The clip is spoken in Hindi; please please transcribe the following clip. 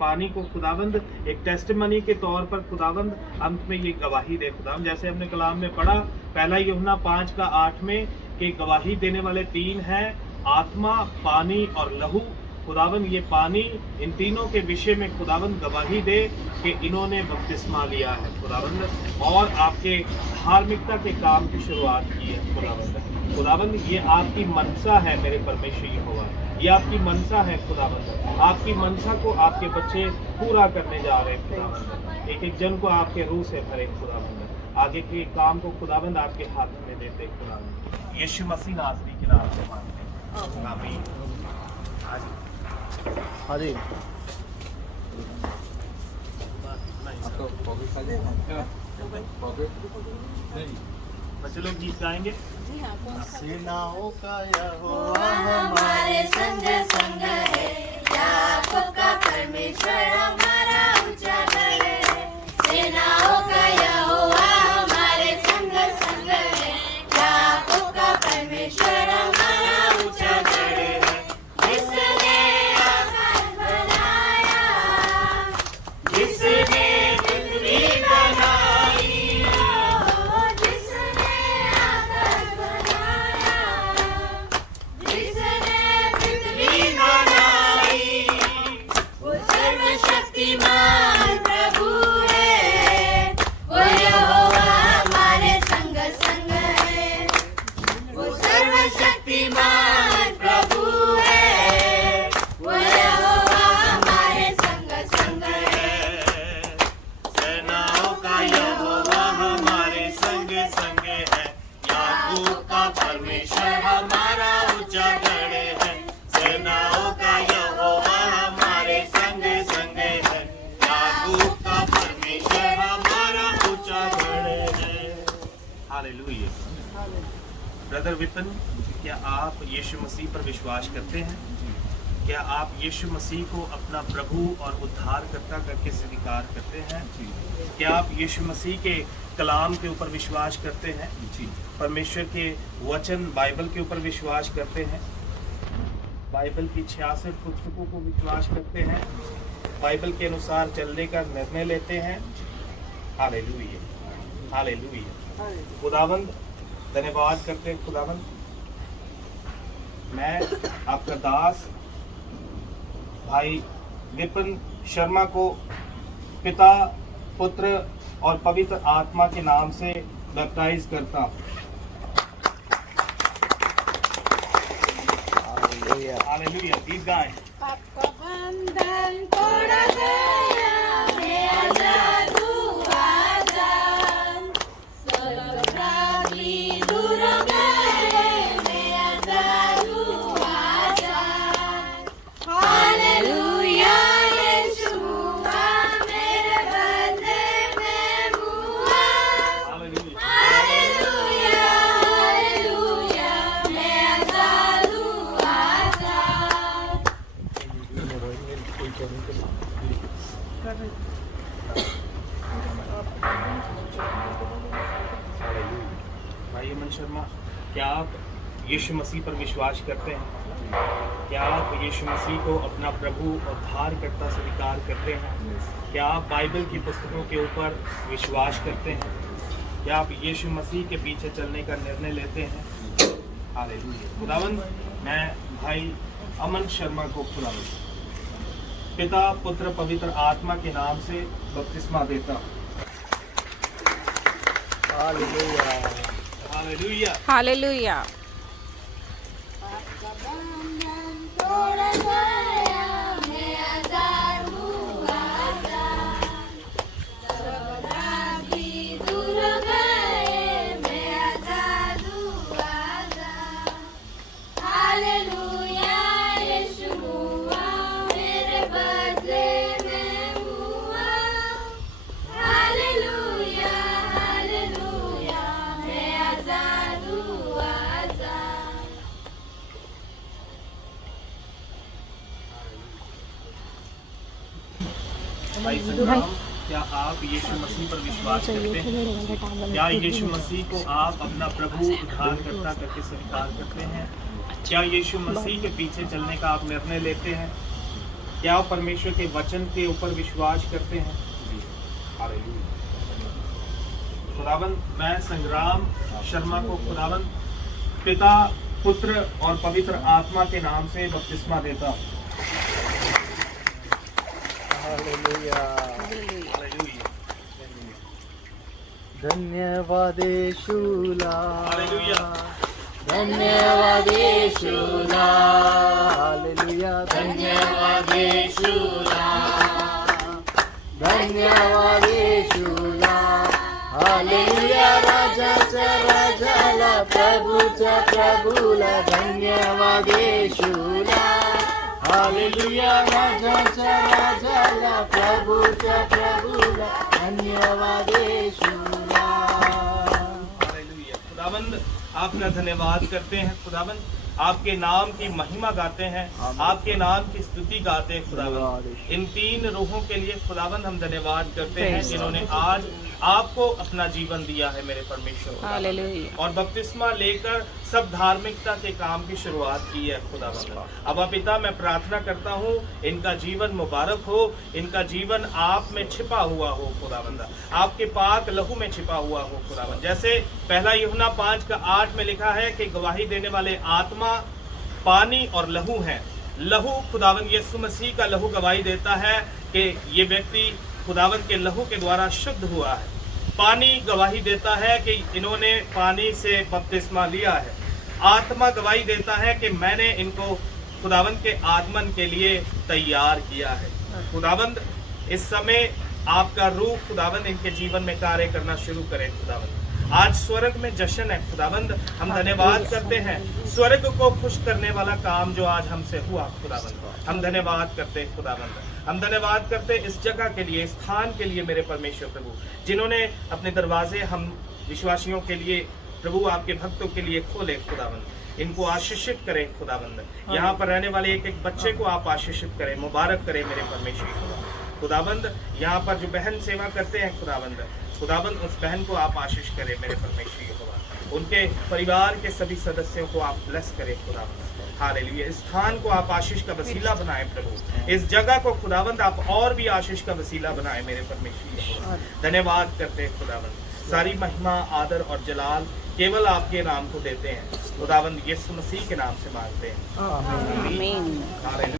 पानी को खुदावंद एक टेस्टिमनी के तौर पर खुदावंद अंत में ये गवाही दे खुदावंद। जैसे हमने कलाम में पढ़ा पहला यूहन्ना 5:8 में कि गवाही देने वाले तीन हैं, आत्मा, पानी और लहू। खुदावंद ये पानी इन तीनों के विषय में खुदावंद गवाही दे कि इन्होंने बपतिस्मा लिया है खुदावंद, और आपके धार्मिकता के काम की शुरुआत की है खुदावंद। खुदावंद ये आपकी मनसा है मेरे परमेश्वर यहोवा, ये आपकी मनसा है खुदावंद। आपकी मनसा को आपके बच्चे पूरा करने जा रहे हैं खुदावंद। एक एक जन को आपके रूह से भरे खुदावंद। आगे के काम को खुदावंद आपके हाथ में देते खुदावंद। यीशु मसीह नाज़री के नाम से मांगते हैं, आमीन। हाँ जी, बच्चे लोग गीत गाएंगे। सेनाओं का यहोवा हमारे संग संग है, याकूब का परमेश्वर हमारा ऊंचा गढ़ है। सेनाओं का यहोवा हमारे संग संग है, याकूब का परमेश्वर हमारा ऊंचा गढ़ है। जिसने आकाश बनाया, जिसने पृथ्वी बनाई, जिसने आकाश बनाया, जिसने पृथ्वी बनाई, वो सर्वशक्तिमान प्रभु है। वो यहोवा हमारे संग संग है, वो सर्वशक्तिमान प्रभु है। वो यहोवा हमारे संग संग है। सेनाओं का यहोवा हमारे संग संग है, याकूब का परमेश्वर हमारा ऊंचा गढ़ है। सेनाओं का यहोवा हमारे संग संग है, याकूब का परमेश्वर हमारा ऊंचा गढ़ है। हालेलुया। ब्रदर विपिन, क्या आप यीशु मसीह पर विश्वास करते हैं? क्या आप यीशु मसीह को अपना प्रभु और उद्धारकर्ता करके स्वीकार करते हैं? क्या आप यीशु मसीह के कलाम के ऊपर विश्वास करते हैं? परमेश्वर के वचन बाइबल के ऊपर विश्वास करते हैं? बाइबल की 66 पुस्तकों को विश्वास करते हैं? बाइबल के अनुसार चलने का निर्णय लेते हैं? Hallelujah, hallelujah. खुदावंद धन्यवाद करते हैं खुदावंद। मैं आपका दास भाई विपिन शर्मा को पिता, पुत्र और पवित्र आत्मा के नाम से बैप्टाइज करता हूँ। हालेलुया। गीत गाएं। आपका बंधन तोड़ा गया, मैं आजाद हूँ आजाद। सब अपराधी दूर हो गए, मैं आजाद हूँ आजाद। हालेलुया, यीशु हुआ मेरे बदले में हुआ। हालेलुया। हालेलुया, हालेलुया, मैं आजाद हूँ आजाद। भाई अमन शर्मा, क्या आप यीशु मसीह पर विश्वास करते हैं? क्या आप यीशु मसीह को अपना प्रभु और उद्धारकर्ता स्वीकार करते हैं? क्या आप बाइबल की पुस्तकों के ऊपर विश्वास करते हैं? क्या आप यीशु मसीह के पीछे चलने का निर्णय लेते हैं? हालेलुया। खुदावंद, मैं भाई अमन शर्मा को खुदावंद पिता, पुत्र, पवित्र आत्मा के नाम से बपतिस्मा देता हूँ। हालेलुया। हालेलुया। हालेलुया। आपका बंधन तोड़ा गया, मैं आजाद हूँ आजाद। सब अपराधी दूर हो गए, मैं आजाद हूँ आजाद। हालेलुया, यीशु हुआ मेरे बदले में हुआ। हालेलुया, हालेलुया, मैं आजाद हूँ आजाद। भाई संग्राम, क्या आप यीशु मसीह पर विश्वास करते हैं? क्या यीशु मसीह को आप अपना प्रभु उद्धारकर्ता करके स्वीकार करते हैं? क्या यीशु मसीह के पीछे चलने का आप निर्णय लेते हैं? क्या आप परमेश्वर के वचन के ऊपर विश्वास करते हैं? हालेलुया। खुदावंद, मैं संग्राम शर्मा को खुदावंद पिता, पुत्र और पवित्र आत्मा के नाम से बपतिस्मा देता हूँ। हालेलुया। हालेलुया। धन्यवाद यीशुला। हालेलुया। धन्यवाद यीशुला। हालेलुया। धन्यवाद यीशुला। धन्यवाद यीशुला। हालेलुया। राजाच्या राजाला, प्रभूच्या प्रभूला धन्यवाद यीशुला। हालेलुया। राजाच्या राजाला, प्रभूच्या प्रभूला धन्यवाद यीशुला। हालेलुया। खुदावंद, आपका धन्यवाद करते हैं खुदावंद, आपके नाम की महिमा गाते हैं, आपके नाम की स्तुति गाते हैं खुदावंद। इन तीन रूहों के लिए खुदावंद हम धन्यवाद करते हैं जिन्होंने आज आपको अपना जीवन दिया है मेरे परमेश्वर। हालेलुया। और बपतिस्मा लेकर सब धार्मिकता के काम की शुरुआत की है खुदावंद। अब पिता, मैं प्रार्थना करता हूँ इनका जीवन मुबारक हो, इनका जीवन आप में छिपा हुआ हो खुदावंद, आपके पाक लहू में छिपा हुआ हो खुदावंद। जैसे पहला यूहन्ना 5:8 में लिखा है कि गवाही देने वाले आत्मा, पानी और लहू हैं। लहू खुदावंद यीशु मसीह का लहू गवाही देता है कि ये व्यक्ति खुदावंद के लहू के द्वारा शुद्ध हुआ है। पानी गवाही देता है कि इन्होंने पानी से बपतिस्मा लिया है। आत्मा गवाही देता है कि मैंने इनको खुदावंद के आगमन के लिए तैयार किया है। खुदावंद, इस समय आपका रूह खुदावंद इनके जीवन में कार्य करना शुरू करे खुदावंद। आज स्वर्ग में जश्न है खुदावंद, हम धन्यवाद करते हैं स्वर्ग को खुश करने वाला काम जो आज हमसे हुआ खुदावंद। हम धन्यवाद करते हैं खुदावंद, हम धन्यवाद करते हैं इस जगह के लिए, इस स्थान के लिए मेरे परमेश्वर प्रभु, जिन्होंने अपने दरवाजे हम विश्वासियों के लिए प्रभु, आपके भक्तों के लिए खोले खुदावंद। इनको आशीषित करें खुदावंद, यहाँ पर रहने वाले एक एक बच्चे को आप आशीषित करें, मुबारक करें मेरे परमेश्वर खुदावंद। यहाँ पर जो बहन सेवा करते हैं खुदावंद, खुदावंद उस बहन को आप आशीष करें मेरे परमेश्वर खुदा, उनके परिवार के सभी सदस्यों को आप ब्लेस करें खुदावंद। हालेलुया। इस स्थान को आप आशीष का वसीला बनाएं प्रभु, इस जगह को खुदावंद आप और भी आशीष का वसीला बनाएं मेरे परमेश्वर। धन्यवाद करते हैं खुदावंद, सारी महिमा, आदर और जलाल केवल आपके नाम को देते हैं खुदावंद, यीशु मसीह के नाम से मांगते हैं। आमीन। हालेलुया।